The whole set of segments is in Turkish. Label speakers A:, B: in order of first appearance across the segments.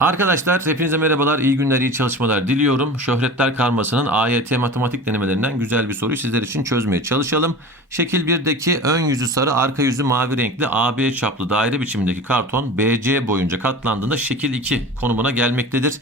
A: Arkadaşlar hepinize merhabalar, iyi günler, iyi çalışmalar diliyorum. Şöhretler karmasının AYT matematik denemelerinden güzel bir soruyu sizler için çözmeye çalışalım. Şekil 1'deki ön yüzü sarı, arka yüzü mavi renkli AB çaplı daire biçimindeki karton BC boyunca katlandığında şekil 2 konumuna gelmektedir.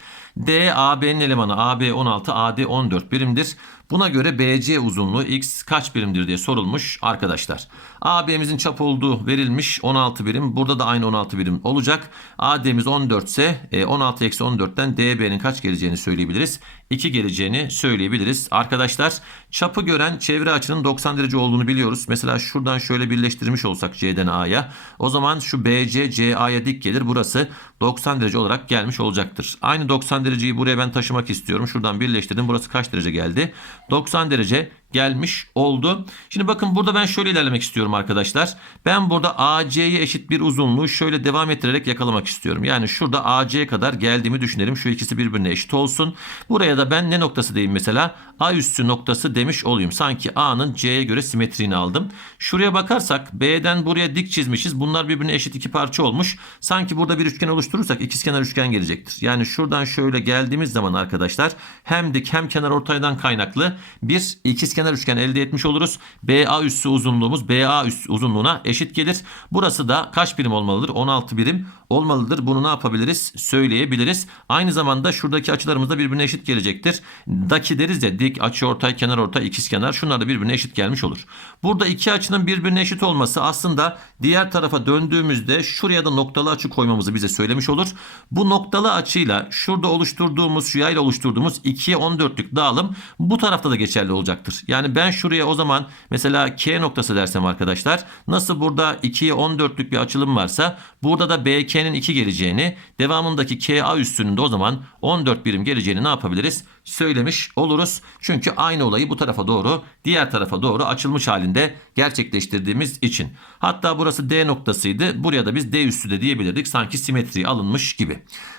A: D, AB'nin elemanı AB 16, AD 14 birimdir. Buna göre BC uzunluğu x kaç birimdir diye sorulmuş arkadaşlar. AB'mizin çap olduğu verilmiş 16 birim. Burada da aynı 16 birim olacak. AD'miz 14 ise e, 16 eksi 14'ten DB'nin kaç geleceğini söyleyebiliriz. 2 geleceğini söyleyebiliriz. Arkadaşlar çapı gören çevre açının 90 derece olduğunu biliyoruz. Mesela şuradan şöyle birleştirmiş olsak C'den A'ya. O zaman şu BC CA'ya dik gelir. Burası 90 derece olarak gelmiş olacaktır. Aynı 90 dereceyi buraya ben taşımak istiyorum. Şuradan birleştirdim. Burası kaç derece geldi? 90 derece gelmiş oldu. Şimdi bakın burada ben şöyle ilerlemek istiyorum arkadaşlar. Ben burada AC'ye eşit bir uzunluğu şöyle devam ettirerek yakalamak istiyorum. Yani şurada AC'ye kadar geldiğimi düşünelim. Şu ikisi birbirine eşit olsun. Buraya da ben ne noktası diyeyim mesela? A üssü noktası demiş olayım. Sanki A'nın C'ye göre simetriğini aldım. Şuraya bakarsak B'den buraya dik çizmişiz. Bunlar birbirine eşit iki parça olmuş. Sanki burada bir üçgen oluşturursak ikizkenar üçgen gelecektir. Yani şuradan şöyle geldiğimiz zaman arkadaşlar hem dik hem kenar ortaydan kaynaklı bir ikizkenar üçgen elde etmiş oluruz. BA üssü uzunluğumuz BA üssü uzunluğuna eşit gelir. Burası da kaç birim olmalıdır? 16 birim olmalıdır. Bunu ne yapabiliriz? Söyleyebiliriz. Aynı zamanda şuradaki açılarımız da birbirine eşit gelecektir. Daki deriz ya dik, açı ortay, kenar ortay, ikizkenar. Şunlar da birbirine eşit gelmiş olur. Burada iki açının birbirine eşit olması aslında diğer tarafa döndüğümüzde şuraya da noktalı açı koymamızı bize söylemiş olur. Bu noktalı açıyla şurada oluşturduğumuz, şu yayla oluşturduğumuz 2'ye 14'lük dağılım bu tarafta da geçerli olacaktır. Yani ben şuraya o zaman mesela K noktası dersem arkadaşlar nasıl burada 2'ye 14'lük bir açılım varsa burada da BK'nin 2 geleceğini devamındaki KA üstünün de o zaman 14 birim geleceğini ne yapabiliriz? Söylemiş oluruz. Çünkü aynı olayı bu tarafa doğru diğer tarafa doğru açılmış halinde gerçekleştirdiğimiz için. Hatta burası D noktasıydı. Buraya da biz D üssü de diyebilirdik. Sanki simetri alınmış gibi.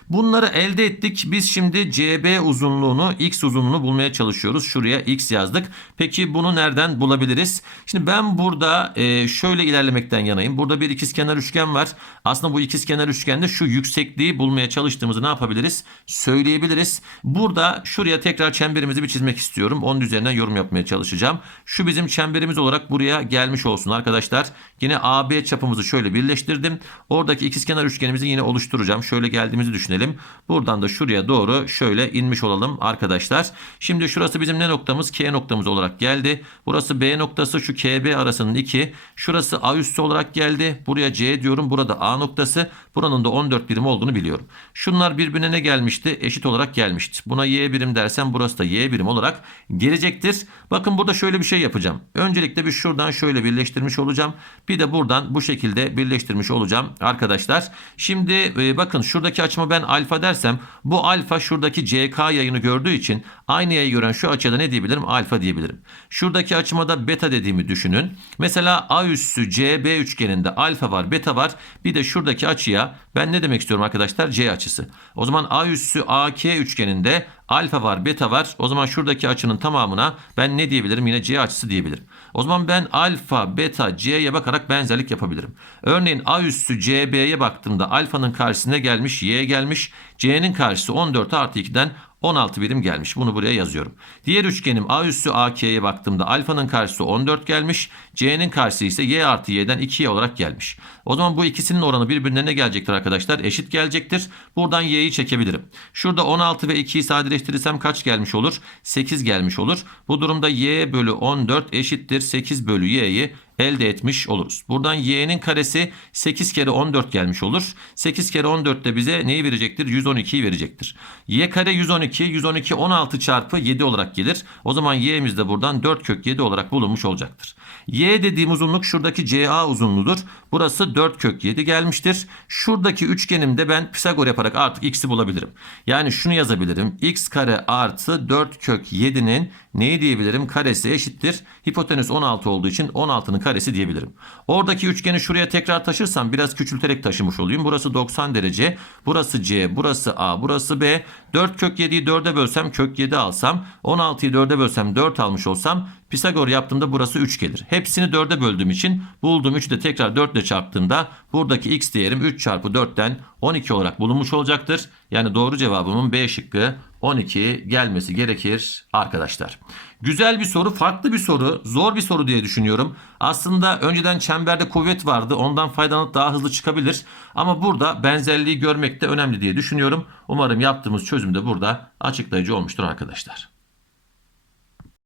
A: Bunları elde ettik. Biz şimdi CB uzunluğunu, X uzunluğunu bulmaya çalışıyoruz. Şuraya X yazdık. Peki bunu nereden bulabiliriz? Şimdi ben burada şöyle ilerlemekten yanayım. Burada bir ikizkenar üçgen var. Aslında bu ikizkenar üçgende şu yüksekliği bulmaya çalıştığımızı ne yapabiliriz? Söyleyebiliriz. Burada şuraya tekrar çemberimizi bir çizmek istiyorum. Onun üzerinden yorum yapmaya çalışacağım. Şu bizim çemberimiz olarak buraya gelmiş olsun arkadaşlar. Yine AB çapımızı şöyle birleştirdim. Oradaki ikizkenar üçgenimizi yine oluşturacağım. Şöyle geldiğimizi düşünelim. Buradan da şuraya doğru şöyle inmiş olalım arkadaşlar. Şimdi şurası bizim ne noktamız? K noktamız olarak geldi. Burası B noktası şu KB arasının 2. Şurası A üssü olarak geldi. Buraya C diyorum. Burada A noktası. Buranın da 14 birim olduğunu biliyorum. Şunlar birbirine ne gelmişti? Eşit olarak gelmişti. Buna Y birim dersem burası da Y birim olarak gelecektir. Bakın burada şöyle bir şey yapacağım. Öncelikle bir şuradan şöyle birleştirmiş olacağım. Bir de buradan bu şekilde birleştirmiş olacağım arkadaşlar. Şimdi e, bakın şuradaki açıma ben alfa dersem bu alfa şuradaki CK yayını gördüğü için aynı yayı gören şu açıya da ne diyebilirim? Alfa diyebilirim. Şuradaki açıma da beta dediğimi düşünün. Mesela A üssü CB üçgeninde alfa var, beta var. Bir de şuradaki açıya ben ne demek istiyorum arkadaşlar? C açısı. O zaman A üssü AK üçgeninde alfa var, beta var. O zaman şuradaki açının tamamına ben ne diyebilirim? Yine C açısı diyebilirim. O zaman ben alfa, beta, C'ye bakarak benzerlik yapabilirim. Örneğin A üssü CB'ye baktığımda alfanın karşısına gelmiş, Y gelmiş. C'nin karşısı 14 artı 2'den 16 birim gelmiş. Bunu buraya yazıyorum. Diğer üçgenim A üssü AK'ye baktığımda alfanın karşısı 14 gelmiş. C'nin karşısı ise Y artı Y'den 2Y olarak gelmiş. O zaman bu ikisinin oranı birbirine ne gelecektir arkadaşlar? Eşit gelecektir. Buradan Y'yi çekebilirim. Şurada 16 ve 2'yi sadeleştirirsem kaç gelmiş olur? 8 gelmiş olur. Bu durumda Y bölü 14 eşittir 8 bölü Y'yi elde etmiş oluruz. Buradan y'nin karesi 8 kere 14 gelmiş olur. 8 kere 14 de bize neyi verecektir? 112'yi verecektir. y kare 112, 112 16 çarpı 7 olarak gelir. O zaman y'miz de buradan 4 kök 7 olarak bulunmuş olacaktır. y dediğim uzunluk şuradaki CA uzunluğudur. Burası 4 kök 7 gelmiştir. Şuradaki üçgenimde ben Pisagor yaparak artık x'i bulabilirim. Yani şunu yazabilirim. x kare artı 4 kök 7'nin neyi diyebilirim? Karesi eşittir. Hipotenüs 16 olduğu için 16'nın karesi diyebilirim. Oradaki üçgeni şuraya tekrar taşırsam biraz küçülterek taşımış olayım. Burası 90 derece. Burası C, burası A, burası B. 4 kök 7'yi 4'e bölsem kök 7 alsam. 16'yı 4'e bölsem 4 almış olsam Pisagor yaptığımda burası 3 gelir. Hepsini 4'e böldüğüm için bulduğum 3'ü de tekrar 4 ile çarptığımda buradaki x değerim 3 çarpı 4'ten 12 olarak bulunmuş olacaktır. Yani doğru cevabımın B şıkkı 12 gelmesi gerekir arkadaşlar. Güzel bir soru, farklı bir soru, zor bir soru diye düşünüyorum. Aslında önceden çemberde kuvvet vardı. Ondan faydalanıp daha hızlı çıkabilir. Ama burada benzerliği görmek de önemli diye düşünüyorum. Umarım yaptığımız çözüm de burada açıklayıcı olmuştur arkadaşlar.